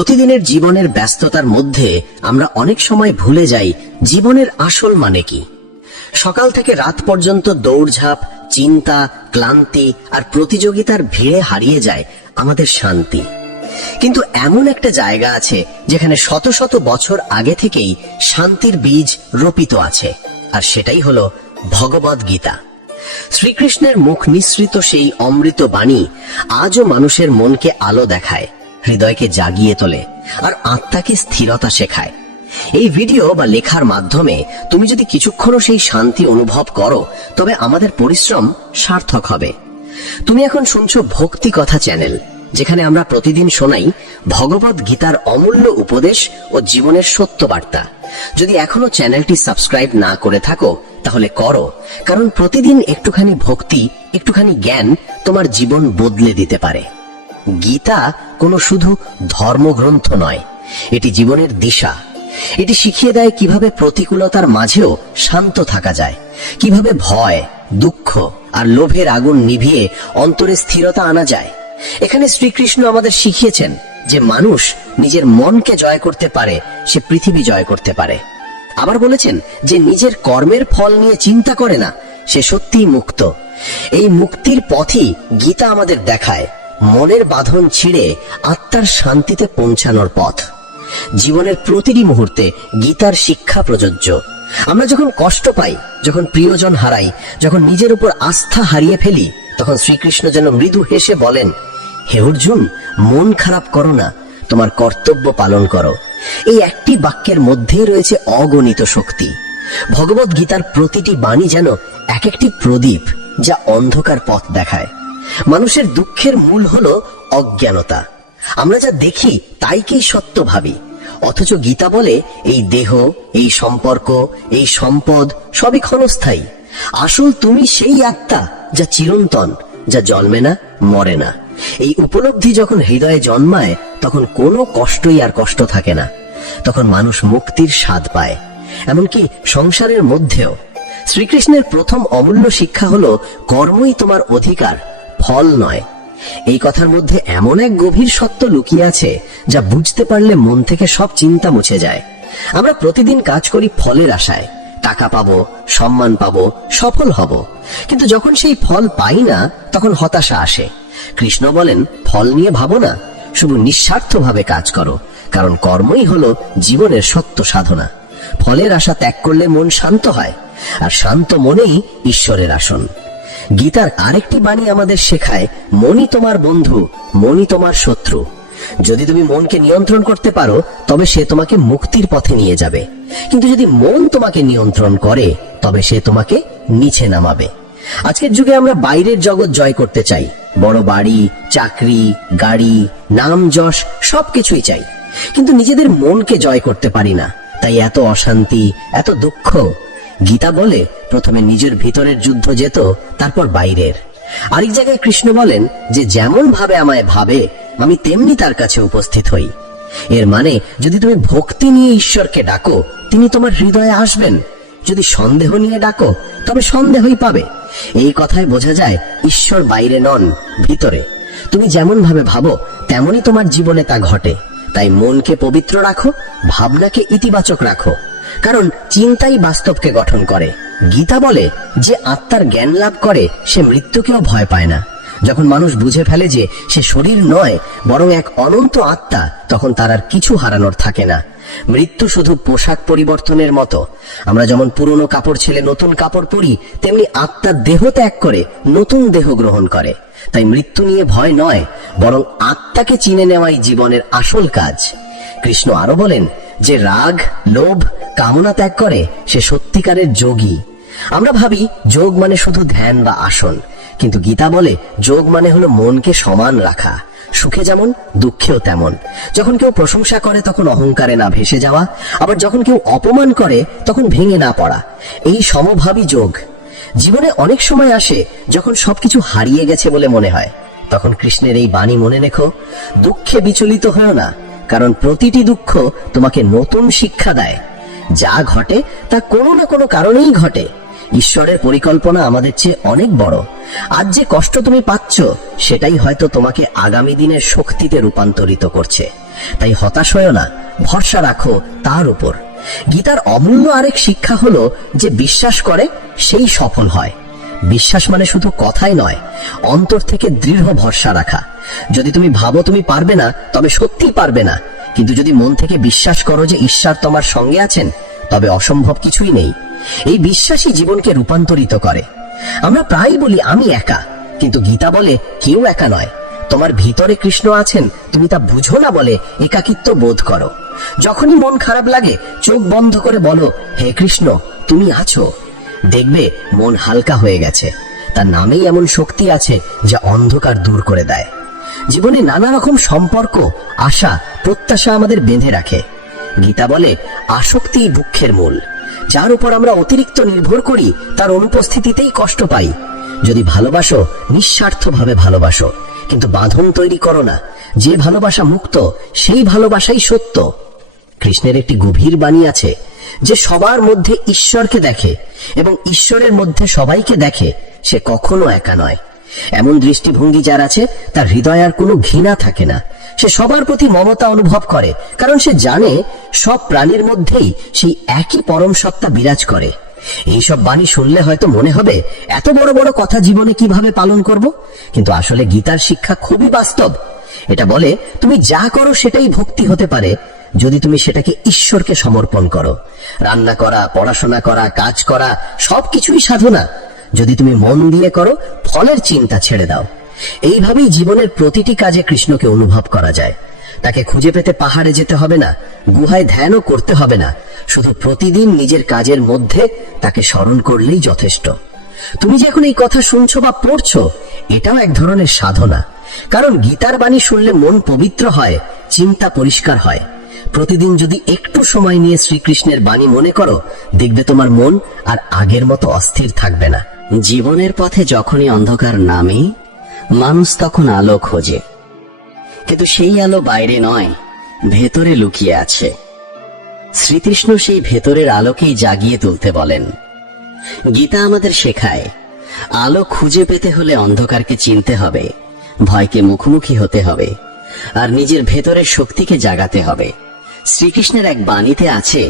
প্রতিদিনের জীবনের ব্যস্ততার মধ্যে আমরা অনেক সময় ভুলে যাই জীবনের আসল মানে কি। সকাল থেকে রাত পর্যন্ত দৌড়ঝাঁপ, চিন্তা, ক্লান্তি আর প্রতিযোগিতার ভিড়ে হারিয়ে যায় আমাদের শান্তি। কিন্তু এমন একটা জায়গা আছে যেখানে শত শত বছর আগে থেকেই শান্তির বীজ রোপিত আছে, আর সেটাই হলো ভগবদ গীতা। শ্রীকৃষ্ণের মুখ নিঃসৃত সেই অমৃত বাণী আজও মানুষের মনকে আলো দেখায়, হৃদয়কে জাগিয়ে তোলে আর আত্মাকে স্থিরতা শেখায়। এই ভিডিও বা লেখার মাধ্যমে তুমি যদি কিছুক্ষণও সেই শান্তি অনুভব করো, তবে আমাদের পরিশ্রম সার্থক হবে। তুমি এখন শুনছো ভক্তি কথা চ্যানেল, যেখানে আমরা প্রতিদিন শোনাই ভগবদ গীতার অমূল্য উপদেশ ও জীবনের সত্য বার্তা। যদি এখনো চ্যানেলটি সাবস্ক্রাইব না করে থাকো তাহলে করো, কারণ প্রতিদিন একটুখানি ভক্তি, একটুখানি জ্ঞান তোমার জীবন বদলে দিতে পারে। গীতা কোনো শুধু ধর্মগ্রন্থ নয়, এটি জীবনের দিশা। এটি শিখিয়ে দেয় কিভাবে প্রতিকূলতার মাঝেও শান্ত থাকা যায়, কিভাবে ভয়, দুঃখ আর লোভের আগুন নিভিয়ে অন্তরে স্থিরতা আনা যায়। এখানে শ্রীকৃষ্ণ আমাদের শিখিয়েছেন যে মানুষ নিজের মনকে জয় করতে পারে, সে পৃথিবী জয় করতে পারে। আবার বলেছেন যে নিজের কর্মের ফল নিয়ে চিন্তা করে না, সে সত্যিই মুক্ত। এই মুক্তির পথই গীতা আমাদের দেখায়, মনের বাঁধন ছিঁড়ে আত্মার শান্তিতে পৌঁছানোর পথ। জীবনের প্রতিটি মুহূর্তে গীতার শিক্ষা প্রযোজ্য। আমরা যখন কষ্ট পাই, যখন প্রিয়জন হারাই, যখন নিজের উপর আস্থা হারিয়ে ফেলি, তখন শ্রীকৃষ্ণ যেন মৃদু হেসে বলেন, হে অর্জুন, মন খারাপ করো না, তোমার কর্তব্য পালন করো। এই একটি বাক্যের মধ্যে রয়েছে অগণিত শক্তি। ভগবদ গীতার প্রতিটি বাণী যেন এক একটি প্রদীপ, যা অন্ধকার পথ দেখায়। মানুষের দুঃখের মূল হলো অজ্ঞানতা। আমরা যা দেখি তাইকেই সত্য ভাবি, অথচ গীতা বলে এই দেহ, এই সম্পর্ক, এই সম্পদ সবই ক্ষণস্থায়ী। আসল তুমি সেই আত্মা যা চিরন্তন, যা জন্মে না, মরে না। এই উপলব্ধি যখন হৃদয়ে জন্মায়, তখন কোনো কষ্টই আর কষ্ট থাকে না। তখন মানুষ মুক্তির স্বাদ পায়, এমনকি সংসারের মধ্যেও। শ্রীকৃষ্ণের প্রথম অমূল্য শিক্ষা হলো কর্মই তোমার অধিকার, ফল নয়। এই কথার মধ্যে এমন এক গভীর সত্য লুকিয়ে আছে, যা বুঝতে পারলে মন থেকে সব চিন্তা মুছে যায়। আমরা প্রতিদিন কাজ করি ফলের আশায়, টাকা পাবো, সম্মান পাবো, সফল হব। কিন্তু যখন সেই ফল পাই না, তখন হতাশা আসে। কৃষ্ণ বলেন, ফল নিয়ে ভাবো না, শুধু নিঃস্বার্থভাবে কাজ করো, কারণ কর্মই হলো জীবনের সত্য সাধনা। ফলের আশা ত্যাগ করলে মন শান্ত হয়, আর শান্ত মনেই ঈশ্বরের আসন। গীতার আরেকটি বাণী আমাদের শেখায়, মনই তোমার বন্ধু, মনই তোমার শত্রু। যদি তুমি মনকে নিয়ন্ত্রণ করতে পারো, তবে সে তোমাকে মুক্তির পথে নিয়ে যাবে। কিন্তু যদি মন তোমাকে নিয়ন্ত্রণ করে, তবে সে তোমাকে নিচে নামাবে। আজকের যুগে আমরা বাইরের জগৎ জয় করতে চাই, বড় বাড়ি, চাকরি, গাড়ি, নাম, যশ সবকিছুই চাই, কিন্তু নিজেদের মনকে জয় করতে পারি না। তাই এত অশান্তি, এত দুঃখ। গীতা বলে প্রথমে নিজের ভিতরের যুদ্ধ যেত, তারপর বাইরের। আরেক জায়গায় কৃষ্ণ বলেন যে যেমন ভাবে আমায় ভাবে, আমি তেমনি তার কাছে উপস্থিত হই। এর মানে যদি তুমি ভক্তি নিয়ে ঈশ্বরকে ডাকো, তিনি তোমার হৃদয়ে আসবেন। যদি সন্দেহ নিয়ে ডাকো, তবে সন্দেহই পাবে। এই কথায় বোঝা যায় ঈশ্বর বাইরে নন, ভিতরে। তুমি যেমন ভাবে ভাবো, তেমনই তোমার জীবনে তা ঘটে। তাই মনকে পবিত্র রাখো, ভাবনাকে ইতিবাচক রাখো, কারণ চিন্তাই বাস্তবকে গঠন করে। গীতা বলে যে আত্মার জ্ঞান লাভ করে, সে মৃত্যুকেও ভয় পায় না। যখন মানুষ বুঝে ফেলে যে সে শরীর নয়, বরং এক অনন্ত আত্মা, তখন তার আর কিছু হারানোর থাকে না। মৃত্যু শুধু পোশাক পরিবর্তনের মতো। আমরা যেমন পুরনো কাপড় ছেড়ে নতুন কাপড় পরি, তেমনি আত্মা দেহ ত্যাগ করে নতুন দেহ গ্রহণ করে। তাই মৃত্যু নিয়ে ভয় নয়, বরং আত্মাকে চিনে নেওয়াই জীবনের আসল কাজ। কৃষ্ণ আরো বলেন যে রাগ, লোভ, কামনা ত্যাগ করে, সে সত্যিকারের যোগী। আমরা ভাবি যোগ মানে শুধু ধ্যান বা আসন, কিন্তু গীতা বলে যোগ মানে হলো মনকে সমান রাখা, সুখে যেমন দুঃখেও তেমন। যখন কেউ প্রশংসা করে, তখন অহংকারে না ভেসে যাওয়া, আবার যখন কেউ অপমান করে, তখন ভেঙে না পড়া। এই সমভাবী যোগ। জীবনে অনেক সময় আসে যখন সবকিছু হারিয়ে গেছে বলে মনে হয়, তখন কৃষ্ণের এই বাণী মনে রেখো, দুঃখে বিচলিত হও না, কারণ প্রতিটি দুঃখ তোমাকে নতুন শিক্ষা দেয়। যা ঘটে তা কোনো না কোনো কারণেই ঘটে। ঈশ্বরের পরিকল্পনা আমাদের চেয়ে অনেক বড়। আজ যে কষ্ট তুমি পাচ্ছ, সেটাই হয়তো তোমাকে আগামী দিনের শক্তিতে রূপান্তরিত করছে। তাই হতাশ হয়েও না, ভরসা রাখো তার উপর। গীতার অমূল্য আরেক শিক্ষা হলো যে বিশ্বাস করে সেই সফল হয়। বিশ্বাস মানে শুধু কথাই নয়, অন্তর থেকে দৃঢ় ভরসা রাখা। যদি তুমি ভাবো তুমি পারবে না, তবে সত্যিই পারবে না। কিন্তু যদি মন থেকে বিশ্বাস করো যে ঈশ্বর তোমার সঙ্গে আছেন, তবে অসম্ভব কিছুই নেই। এই বিশ্বাসই জীবনকে রূপান্তরিত করে। আমরা প্রায়ই বলি আমি একা, কিন্তু গীতা বলে কেউ একা নয়। তোমার ভিতরে কৃষ্ণ আছেন, তুমি তা বুঝো না বলে একাকিত্ব বোধ করো। যখনই মন খারাপ লাগে, চোখ বন্ধ করে বলো, হে কৃষ্ণ তুমি আছো। দেখবে মন হালকা হয়ে গেছে। তার নামেই এমন শক্তি আছে যা অন্ধকার দূর করে দেয়। জীবনে নানা রকম সম্পর্ক, আশা, প্রত্যাশা আমাদের বেঁধে রাখে। গীতা বলে আসক্তিই দুঃখের মূল। যার উপর আমরা অতিরিক্ত নির্ভর করি, তার অনুপস্থিতিতেই কষ্ট পাই। যদি ভালোবাসো, নিঃস্বার্থভাবে ভালোবাসো, কিন্তু বাঁধন তৈরি করো না। যে ভালোবাসা মুক্ত, সেই ভালোবাসাই সত্য। কৃষ্ণের একটি গভীর বাণী আছে, যে সবার মধ্যে ঈশ্বরকে দেখে এবং ঈশ্বরের মধ্যে সবাইকে দেখে, সে কখনো একা নয়। এমন দৃষ্টিভঙ্গি যার আছে, তার হৃদয়ে আর কোনো ঘৃণা থাকে না। সে সবার প্রতি মমতা অনুভব করে, কারণ সে জানে সব প্রাণীর মধ্যেই সেই একই পরম সত্তা বিরাজ করে। এইসব বাণী শুনলে হয়তো মনে হবে এত বড় বড় কথা জীবনে কিভাবে পালন করব, কিন্তু আসলে গীতার শিক্ষা খুবই বাস্তব। এটা বলে তুমি যা করো সেটাই ভক্তি হতে পারে, যদি তুমি সেটাকে ঈশ্বরকে সমর্পণ করো। রান্না করা, পড়াশোনা করা, কাজ করা, সবকিছুই সাধনা। যদি তুমি মন দিয়ে করো, ফলের চিন্তা ছেড়ে দাও। এইভাবেই জীবনের প্রতিটি কাজে কৃষ্ণকে অনুভব করা যায়। তাকে খুঁজে পেতে পাহাড়ে যেতে হবে না, গুহায় ধ্যানও করতে হবে না। শুধু প্রতিদিন নিজের কাজের মধ্যে তাকে স্মরণ করলেই যথেষ্ট। তুমি যে এখন এই কথা শুনছো বা পড়ছো, এটাও এক ধরনের সাধনা। কারণ গীতার বাণী শুনলে মন পবিত্র হয়, চিন্তা পরিষ্কার হয়। প্রতিদিন যদি একটু সময় নিয়ে শ্রীকৃষ্ণের বাণী মনে করো, দেখবে তোমার মন আর আগের মতো অস্থির থাকবে না। জীবনের পথে যখনই অন্ধকার নামে, মানুষ তখন আলো খোঁজে, কিন্তু সেই আলো বাইরে নয়, ভেতরে লুকিয়ে আছে। শ্রীকৃষ্ণ সেই ভেতরের আলোকেই জাগিয়ে তুলতে বলেন। গীতা আমাদের শেখায়, আলো খুঁজে পেতে হলে অন্ধকারকে চিনতে হবে, ভয়কে মুখোমুখি হতে হবে, আর নিজের ভেতরের শক্তিকে জাগাতে হবে। শ্রীকৃষ্ণের এক বাণীতে আছে,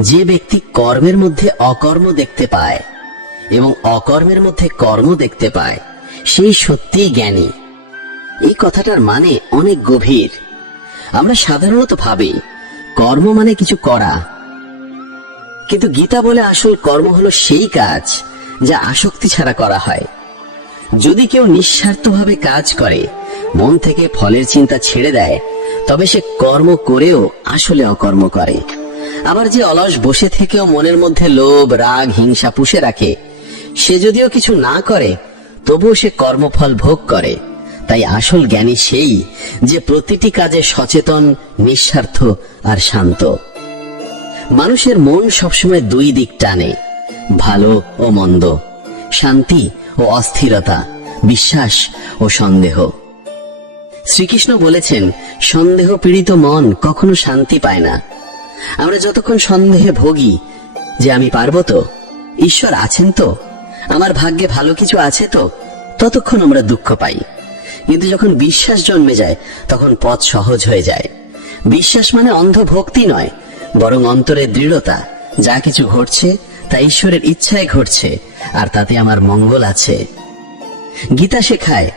যে ব্যক্তি কর্মের মধ্যে অকর্ম দেখতে পায় এবং অকর্মের মধ্যে কর্ম দেখতে পায়, সেই সত্যিই জ্ঞানী। এই কথাটার মানে অনেক গভীর। আমরা সাধারণত ভাবি কর্ম মানে কিছু করা, কিন্তু গীতা বলে আসল কর্ম হলো সেই কাজ যা আসক্তি ছাড়া করা হয়। যদি কেউ নিঃস্বার্থভাবে কাজ করে, মন থেকে ফলের চিন্তা ছেড়ে দেয়, তবে সে কর্ম করেও আসলে অকর্ম করে। আবার যে অলস বসে থেকেও মনের মধ্যে লোভ, রাগ, হিংসা পুষে রাখে, সে যদিও কিছু না করে, তবুও সে কর্মফল ভোগ করে। তাই আসল জ্ঞানী সেই যে প্রতিটি কাজে সচেতন, নিঃস্বার্থ আর শান্ত। মানুষের মন সবসময় দুই দিক টানে, ভালো ও মন্দ, শান্তি ও অস্থিরতা, বিশ্বাস ও সন্দেহ। শ্রীকৃষ্ণ বলেছেন, সন্দেহ পীড়িত মন কখনো শান্তি পায় না। আমরা যতক্ষণ সন্দেহে ভোগী যে আমি পারবো তো, ঈশ্বর আছেন তো, আমার ভাগ্যে ভালো কিছু আছে তো, ততক্ষণ আমরা দুঃখ পাই। কিন্তু যখন বিশ্বাস জন্মে যায়, তখন পথ সহজ হয়ে যায়। বিশ্বাস মানে অন্ধ ভক্তি নয়, বরং অন্তরের দৃঢ়তা, যা কিছু ঘটছে তা ঈশ্বরের ইচ্ছায় ঘটছে, আর তাতে আমার মঙ্গল আছে। গীতা শেখায়,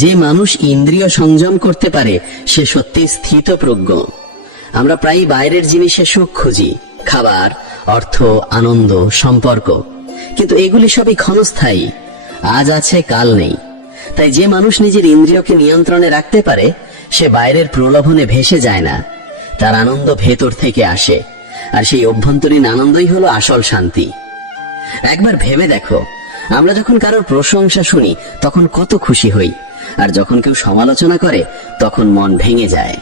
যে মানুষ ইন্দ্রিয় সংযম করতে পারে, সে সত্যি স্থিতপ্রজ্ঞ। আমরা প্রায় বাইরের জিনিসে সুখ খুঁজি, খাবার, অর্থ, আনন্দ, সম্পর্ক, কিন্তু এগুলি সবই ক্ষণস্থায়ী। আজ আছে, কাল নেই। তাই যে মানুষ নিজের ইন্দ্রিয়কে নিয়ন্ত্রণে রাখতে পারে, সে বাইরের প্রলোভনে ভেসে যায় না। তার আনন্দ ভেতর থেকে আসে, আর সেই অভ্যন্তরীণ আনন্দই হলো আসল শান্তি। একবার ভেবে দেখো, আমরা যখন কারোর প্রশংসা শুনি তখন কত খুশি হই, আর যখন কেউ সমালোচনা করে তখন মন ভেঙে যায়।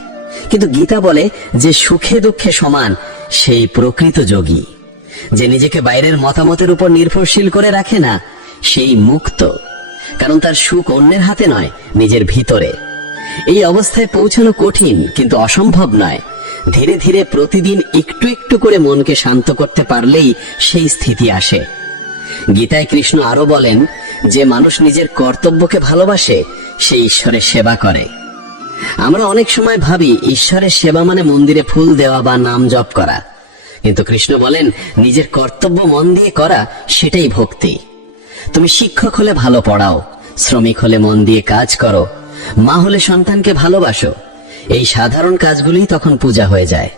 কিন্তু গীতা বলে, যে সুখে দুঃখে সমান সেই প্রকৃত যোগী। যে নিজেকে বাইরের মতামতের উপর নির্ভরশীল করে রাখে না, সেই মুক্ত। কারণ তার সুখ অন্যের হাতে নয়, নিজের ভিতরে। এই অবস্থায় পৌঁছানো কঠিন, কিন্তু অসম্ভব নয়। ধীরে ধীরে প্রতিদিন একটু একটু করে মনকে শান্ত করতে পারলেই সেই স্থিতি আসে। গীতায় কৃষ্ণ আরো বলেন, যে মানুষ নিজের কর্তব্যকে ভালোবাসে, সে ঈশ্বরের সেবা করে। আমরা অনেক সময় ভাবি ঈশ্বরের সেবা মানে মন্দিরে ফুল দেওয়া বা নাম জপ করা, কিন্তু কৃষ্ণ বলেন নিজের কর্তব্য মন দিয়ে করা সেটাই ভক্তি। তুমি শিক্ষক হলে ভালো পড়াও, শ্রমিক হলে মন দিয়ে কাজ করো, মা হলে সন্তানকে ভালোবাসো। এই সাধারণ কাজগুলি তখন পূজা হয়ে যায়।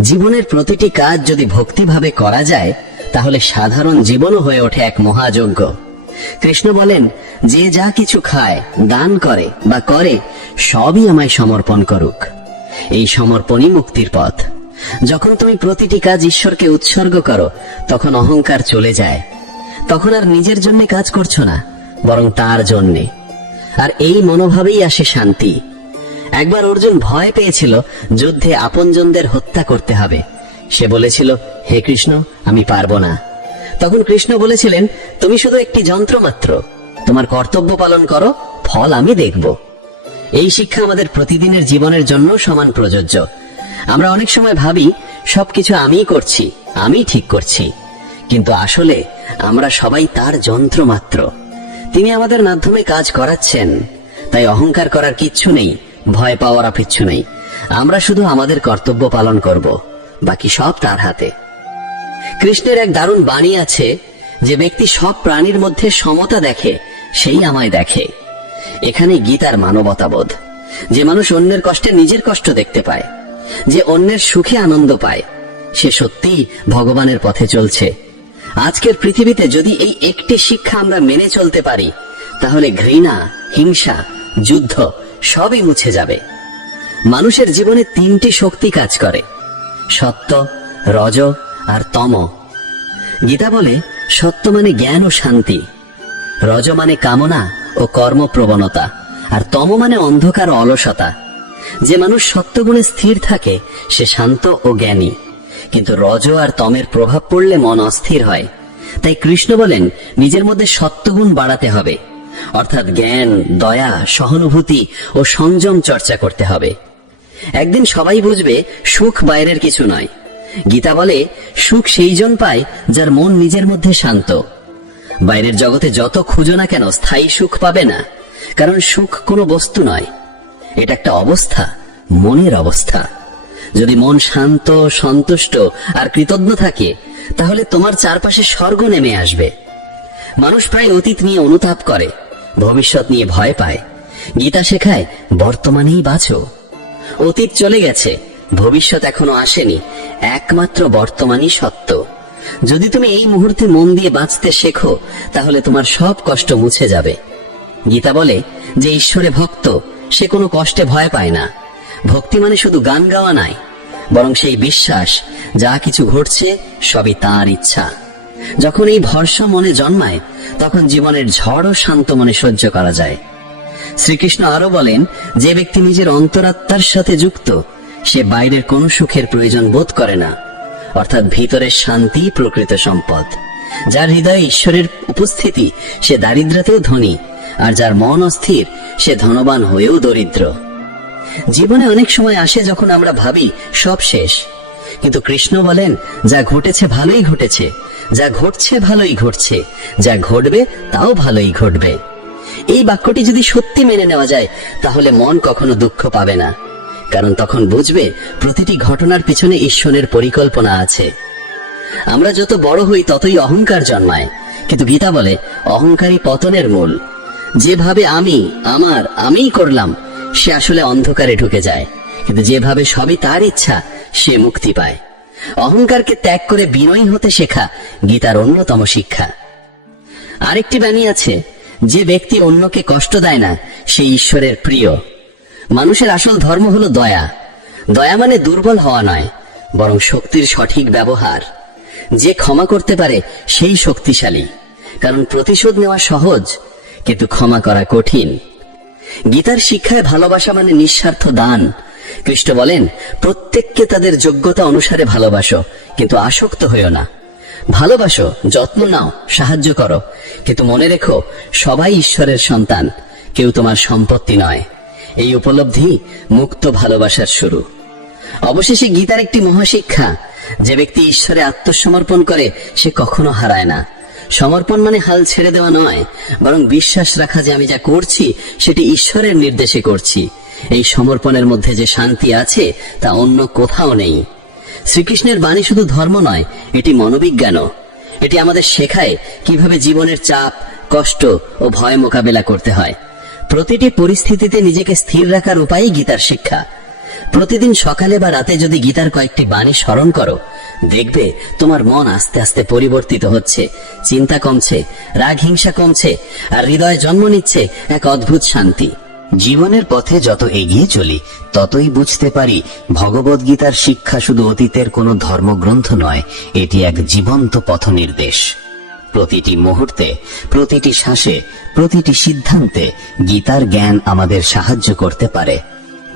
জীবনের প্রতিটি কাজ যদি ভক্তিভাবে করা যায়, তাহলে সাধারণ জীবনও হয়ে ওঠে এক মহাযজ্ঞ। কৃষ্ণ বলেন, যে যা কিছু খায়, দান করে বা করে, সবই আমায় সমর্পণ করুক। এই সমর্পণই মুক্তির পথ। যখন তুমি প্রতিটি কাজ ঈশ্বরকে উৎসর্গ করো, তখন অহংকার চলে যায়। তখন আর নিজের জন্য কাজ করছো না, বরং তার জন্যে। আর এই মনোভাবেই আসে শান্তি। একবার অর্জুন ভয় পেয়েছিল যুদ্ধে আপনজনদের হত্যা করতে হবে। সে বলেছিল, হে কৃষ্ণ, আমি পারবো না। তখন কৃষ্ণ বলেছিলেন, তুমি শুধু একটি যন্ত্র মাত্র, তোমার কর্তব্য পালন করো, ফল আমি দেখব। এই শিক্ষা আমাদের প্রতিদিনের জীবনের জন্য সমান প্রযোজ্য। আমরা অনেক সময় ভাবি সবকিছু আমিই করছি, আমি ঠিক করছি, কিন্তু আসলে আমরা সবাই তার যন্ত্র মাত্র। তিনি আমাদের মাধ্যমে কাজ করাচ্ছেন। তাই অহংকার করার কিচ্ছু নেই, ভয় পাওয়ার কিচ্ছু নেই। আমরা শুধু আমাদের কর্তব্য পালন করব, বাকি সব তার হাতে। কৃষ্ণের এক দারুণ বাণী আছে, যে ব্যক্তি সব প্রাণীর মধ্যে সমতা দেখে, সেই আমায় দেখে। এখানে গীতার মানবতাবোধ। যে মানুষ অন্যের কষ্টে নিজের কষ্ট দেখতে পায়, যে অন্যের সুখে আনন্দ পায়, সে সত্যিই ভগবানের পথে চলছে। আজকের পৃথিবীতে যদি এই একটি শিক্ষা আমরা মেনে চলতে পারি, তাহলে ঘৃণা, হিংসা, যুদ্ধ সবই মুছে যাবে। মানুষের জীবনে তিনটি শক্তি কাজ করে, সত্য, রজ আর তম। গীতা বলে, সত্য মানে জ্ঞান ও শান্তি, রজ মানে কামনা ও কর্মপ্রবণতা, আর তম মানে অন্ধকার ও অলসতা। যে মানুষ সত্যগুণে স্থির থাকে, সে শান্ত ও জ্ঞানী। কিন্তু রজ আর তমের প্রভাব পড়লে মন অস্থির হয়। তাই কৃষ্ণ বলেন, নিজের মধ্যে সত্যগুণ বাড়াতে হবে, অর্থাৎ জ্ঞান, দয়া, সহানুভূতি ও সংযম চর্চা করতে হবে। একদিন সবাই বুঝবে সুখ বাইরের কিছু নয়। গীতা বলে, সুখ সেইজন পায় যার মন নিজের মধ্যে শান্ত। বাইরের জগতে যত খুঁজো না কেন, স্থায়ী সুখ পাবে না। কারণ সুখ কোনো বস্তু নয়, এটা একটা অবস্থা, মনের অবস্থা। যদি মন শান্ত, সন্তুষ্ট আর কৃতজ্ঞ থাকে, তাহলে তোমার চারপাশে স্বর্গ নেমে আসবে। মানুষ প্রায় অতীত নিয়ে অনুতাপ করে, ভবিষ্যৎ নিয়ে ভয় পায়। গীতা শেখায়, বর্তমানেই বাঁচো। অতীত চলে গেছে, ভবিষ্যৎ এখনো আসেনি, একমাত্র বর্তমানই সত্য। যদি তুমি এই মুহূর্তে মন দিয়ে বাঁচতে শেখো, তাহলে তোমার সব কষ্ট মুছে যাবে। গীতা বলে, যে ঈশ্বরে ভক্ত, সে কোনো কষ্টে ভয় পায় না। ভক্তি মানে শুধু গান গাওয়া নয়, বরং সেই বিশ্বাস যা কিছু ঘটছে সবই তাঁর ইচ্ছা। যখন এই ভরসা মনে জন্মায়, তখন জীবনের ঝড়ও শান্ত মনে সহ্য করা যায়। শ্রীকৃষ্ণ আরো বলেন, যে ব্যক্তি নিজের অন্তরাত্মার সাথে যুক্ত, সে বাইরের কোনো সুখের প্রয়োজন বোধ করে না। অর্থাৎ ভিতরের শান্তি প্রকৃত সম্পদ। যার হৃদয়ে ঈশ্বরের উপস্থিতি, সে দারিদ্রতেও ধনী, আর যার মন অস্থির, সে ধনবান হয়েও দরিদ্র। জীবনে অনেক সময় আসে যখন আমরা ভাবি সব শেষ, কিন্তু কৃষ্ণ বলেন, যা ঘটেছে ভালোই ঘটেছে, যা ঘটছে ভালোই ঘটছে, যা ঘটবে তাও ভালোই ঘটবে। এই বাক্যটি যদি সত্যি মেনে নেওয়া যায়, তাহলে মন কখনো দুঃখ পাবে না। কারণ তখন বুঝবে প্রতিটি ঘটনার পিছনে ঈশ্বরের পরিকল্পনা আছে। আমরা যত বড় হই, ততই অহংকার জন্মায়। কিন্তু গীতা বলে, অহংকারী পতনের মূল। যেভাবে আমি, আমার, আমিই করলাম, সে আসলে অন্ধকারে ঢুকে যায়। কিন্তু যেভাবে সবই তার ইচ্ছা, সে মুক্তি পায়। অহংকারকে ত্যাগ করে বিনয়ী হতে শেখা গীতার অন্যতম শিক্ষা। আরেকটি বাণী আছে, যে ব্যক্তি অন্যকে কষ্ট দেয় না, সে ঈশ্বরের প্রিয়। মানুষের আসল ধর্ম হলো দয়া। দয়া মানে দুর্বল হওয়া নয়, বরং শক্তির সঠিক ব্যবহার। যে ক্ষমা করতে পারে, সেই শক্তিশালী। কারণ প্রতিশোধ নেওয়া সহজ, কিন্তু ক্ষমা করা কঠিন। গীতার শিক্ষায় ভালোবাসা মানে নিঃস্বার্থ দান। কৃষ্ণ বলেন, প্রত্যেককে তাদের যোগ্যতা অনুসারে ভালোবাসো, কিন্তু আসক্ত হইও না। ভালোবাসো, যত্ন নাও, সাহায্য করো, কিন্তু মনে রেখো, সবাই ঈশ্বরের সন্তান, কেউ তোমার সম্পত্তি নয়। এই উপলব্ধি মুক্ত ভালোবাসার শুরু। অবশেষে গীতার একটি মহাশিক্ষা, যে ব্যক্তি ঈশ্বরে আত্মসমর্পণ করে, সে কখনো হারায় না। সমর্পণ মানে হাল ছেড়ে দেওয়া নয়, বরং বিশ্বাস রাখা যে আমি যা করছি সেটি ঈশ্বরের নির্দেশে করছি। এই সমর্পণের মধ্যে যে শান্তি আছে তা অন্য কোথাও নেই। শ্রীকৃষ্ণের বাণী শুধু ধর্ম নয়, এটি মনোবিজ্ঞানও। এটি আমাদের শেখায় কিভাবে জীবনের চাপ, কষ্ট ও ভয় মোকাবেলা করতে হয়। প্রতিটি পরিস্থিতিতে নিজেকে স্থির রাখার উপায়ই গীতার শিক্ষা। প্রতিদিন সকালে বা রাতে যদি গীতার কয়েকটি বাণী স্মরণ করো, দেখবে তোমার মন আস্তে আস্তে পরিবর্তিত হচ্ছে, চিন্তা কমছে, রাগ হিংসা কমছে, আর হৃদয়ে জন্ম নিচ্ছে এক অদ্ভুত শান্তি। জীবনের পথে যত এগিয়ে চলি ততই বুঝতে পারি ভগবদ গীতার শিক্ষা শুধু অতীতের কোনো ধর্মগ্রন্থ নয়, এটি এক জীবন্ত পথনির্দেশ। প্রতিটি মুহূর্তে, প্রতিটি শ্বাসে, প্রতিটি সিদ্ধান্তে গীতার জ্ঞান আমাদের সাহায্য করতে পারে।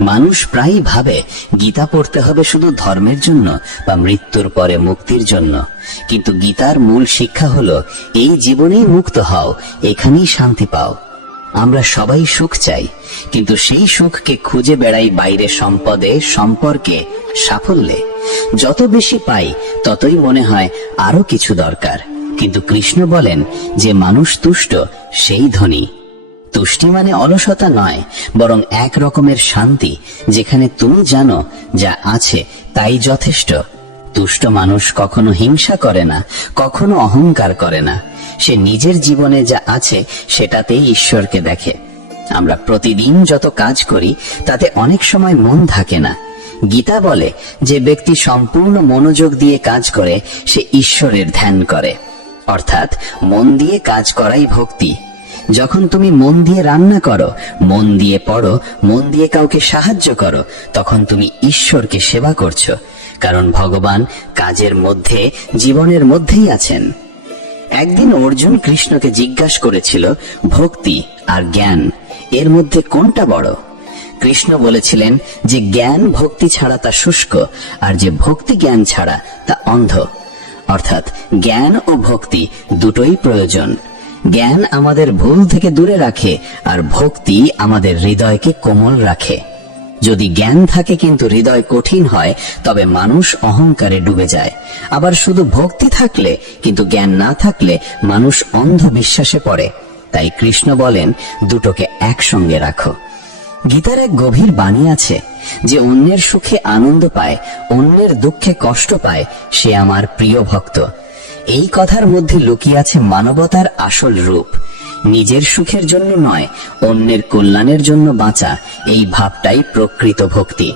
মানুষ প্রায়ই ভাবে গীতা পড়তে হবে শুধু ধর্মের জন্য বা মৃত্যুর পরে মুক্তির জন্য, কিন্তু গীতার মূল শিক্ষা হলো এই জীবনেই মুক্ত হও, এখানেই শান্তি পাও। আমরা সবাই সুখ চাই, কিন্তু সেই সুখকে খুঁজে বেড়াই বাইরে সম্পদে, সম্পর্কে, সাফল্যে। যত বেশি পাই ততই মনে হয় আরো কিছু দরকার। কিন্তু কৃষ্ণ বলেন যে মানুষ তুষ্ট সেই ধনী। তুষ্টি মানে অলসতা নয়, বরং এক রকমের শান্তি যেখানে তুমি জানো যা আছে তাই যথেষ্ট। তুষ্ট মানুষ কখনো হিংসা করে না, কখনো অহংকার করে না। সে নিজের জীবনে যা আছে সেটাতেই ঈশ্বরকে দেখে। আমরা প্রতিদিন যত কাজ করি তাতে অনেক সময় মন থাকে না। গীতা বলে যে ব্যক্তি সম্পূর্ণ মনোযোগ দিয়ে কাজ করে সে ঈশ্বরের ধ্যান করে, অর্থাৎ মন দিয়ে কাজ করাই ভক্তি। যখন তুমি মন দিয়ে রান্না করো, মন দিয়ে পড়ো, মন দিয়ে কাউকে সাহায্য করো, তখন তুমি ঈশ্বরকে সেবা করছো, কারণ ভগবান কাজের মধ্যে, জীবনের মধ্যেই আছেন। একদিন অর্জুন কৃষ্ণকে জিজ্ঞাসা করেছিল, ভক্তি আর জ্ঞান এর মধ্যে কোনটা বড়? কৃষ্ণ বলেছিলেন যে জ্ঞান ভক্তি ছাড়া তা শুষ্ক, আর যে ভক্তি জ্ঞান ছাড়া তা অন্ধ। অর্থাৎ জ্ঞান ও ভক্তি দুটোই প্রয়োজন। জ্ঞান আমাদের ভুল থেকে দূরে রাখে, আর ভক্তি আমাদের হৃদয়কে কোমল রাখে। যদি জ্ঞান থাকে কিন্তু হৃদয় কঠিন হয়, তবে মানুষ অহংকারে ডুবে যায়। আবার শুধু ভক্তি থাকলে কিন্তু জ্ঞান না থাকলে মানুষ অন্ধবিশ্বাসে পড়ে। তাই কৃষ্ণ বলেন দুটোকে একসঙ্গে রাখো। গীতার এক গভীর বাণী আছে, যে অন্যের সুখে আনন্দ পায়, অন্যের দুঃখে কষ্ট পায়, সে আমার প্রিয় ভক্ত। এই কথার মধ্যে লুকিয়ে আছে মানবতার আসল রূপ। নিজের সুখের জন্য নয়, অন্যের কল্যাণের জন্য বাঁচা, এই ভাবটাই প্রকৃত ভক্তি।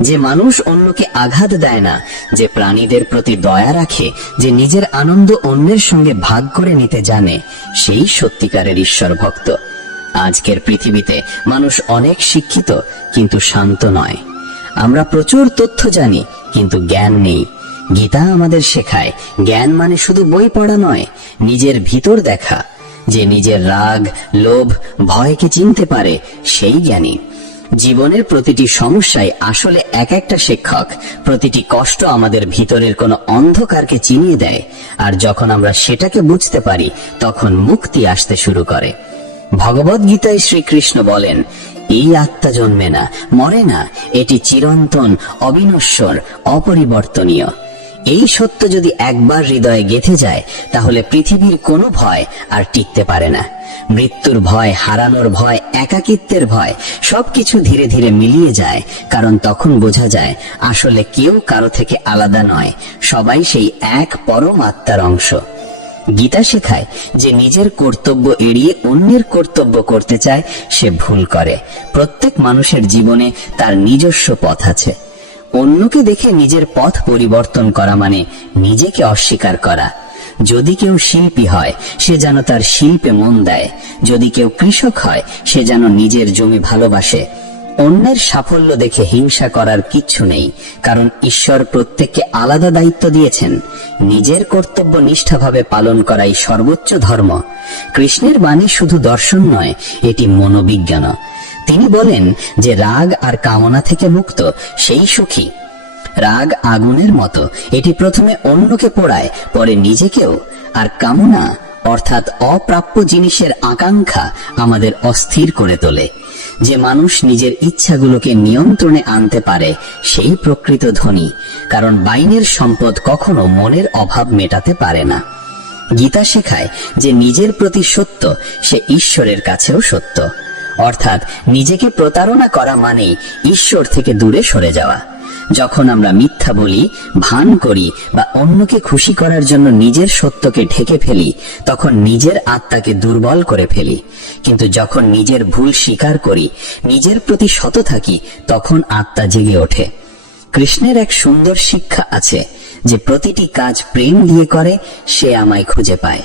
যে মানুষ অন্যকে আঘাত দেয় না, যে প্রাণীদের প্রতি দয়া রাখে, যে নিজের আনন্দ অন্যের সঙ্গে ভাগ করে নিতে জানে, সেই সত্যিকারের ঈশ্বর ভক্ত। আজকের পৃথিবীতে মানুষ অনেক শিক্ষিত কিন্তু শান্ত নয়। আমরা প্রচুর তথ্য জানি কিন্তু জ্ঞান নেই। গীতা আমাদের শেখায় জ্ঞান মানে শুধু বই পড়া নয়, নিজের ভিতর দেখা। যে নিজের রাগ, লোভ, ভয়কে চিনতে পারে সেই জ্ঞানী। জীবনের প্রতিটি সমস্যায় আসলে এক একটা শিক্ষক। প্রতিটি কষ্ট আমাদের ভিতরের কোনো অন্ধকারকে চিনিয়ে দেয়, আর যখন আমরা সেটাকে বুঝতে পারি তখন মুক্তি আসতে শুরু করে। ভগবদ গীতায় শ্রীকৃষ্ণ বলেন, এই আত্মা জন্মে না, মরে না, এটি চিরন্তন, অবিনশ্বর, অপরিবর্তনীয়। এই সত্য যদি একবার হৃদয়ে গেঁথে যায় তাহলে পৃথিবীর কোনো ভয় আর টিকতে পারে না। মৃত্যুর ভয়, হারানোর ভয়, একাকিত্বের ভয় সবকিছু ধীরে ধীরে মিলিয়ে যায়, কারণ তখন বোঝা যায় আসলে কেউ কারো থেকে আলাদা নয়, সবাই সেই এক পরম আত্মার অংশ। গীতা শেখায় যে নিজের কর্তব্য এড়িয়ে অন্যের কর্তব্য করতে চায় সে ভুল করে। প্রত্যেক মানুষের জীবনে তার নিজস্ব পথ আছে। অন্যকে দেখে নিজের পথ পরিবর্তন করা মানে নিজেকে অস্বীকার করা। যদি কেউ শিল্পী হয় সে যেন তার শিল্পে মন দেয়, যদি কেউ কৃষক হয় সে যেন নিজের জমি ভালোবাসে। অন্যের সাফল্য দেখে হিংসা করার কিচ্ছু নেই, কারণ ঈশ্বর প্রত্যেককে আলাদা দায়িত্ব দিয়েছেন। নিজের কর্তব্য নিষ্ঠাভাবে পালন করাই সর্বোচ্চ ধর্ম। কৃষ্ণের বাণী শুধু দর্শন নয়, এটি মনোবিজ্ঞান। তিনি বলেন যে রাগ আর কামনা থেকে মুক্ত সেই সুখী। রাগ আগুনের মতো, এটি প্রথমে অন্যকে পোড়ায়, পরে নিজেকেও। আর কামনা অর্থাৎ অপ্রাপ্য জিনিসের আকাঙ্ক্ষা আমাদের অস্থির করে তোলে। যে মানুষ নিজের ইচ্ছাগুলোকে নিয়ন্ত্রণে আনতে পারে সেই প্রকৃত ধনী, কারণ বাইরের সম্পদ কখনো মনের অভাব মেটাতে পারে না। গীতা শেখায় যে নিজের প্রতি সত্য সে ঈশ্বরের কাছেও সত্য। অর্থাৎ নিজেকে প্রতারণা করা মানে ঈশ্বর থেকে দূরে সরে যাওয়া। যখন আমরা মিথ্যা বলি, ভান করি বা অন্যকে খুশি করার জন্য নিজের সত্যকে ঢেকে ফেলি, তখন নিজের আত্মাকে দুর্বল করে ফেলি। কিন্তু যখন নিজের ভুল স্বীকার করি, নিজের প্রতি সৎ থাকি, তখন আত্মা জেগে ওঠে। কৃষ্ণের এক সুন্দর শিক্ষা আছে যে প্রতিটি কাজ প্রেম দিয়ে করে সে আমায় খুঁজে পায়।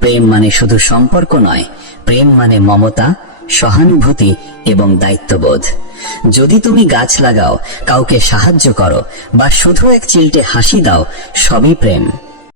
প্রেম মানে শুধু সম্পর্ক নয়, প্রেম মানে মমতা, সহানুভূতি এবং দায়িত্ববোধ। যদি তুমি গাছ লাগাও, কাউকে সাহায্য করো বা শুধু এক চিলটে হাসি দাও, সবই প্রেম।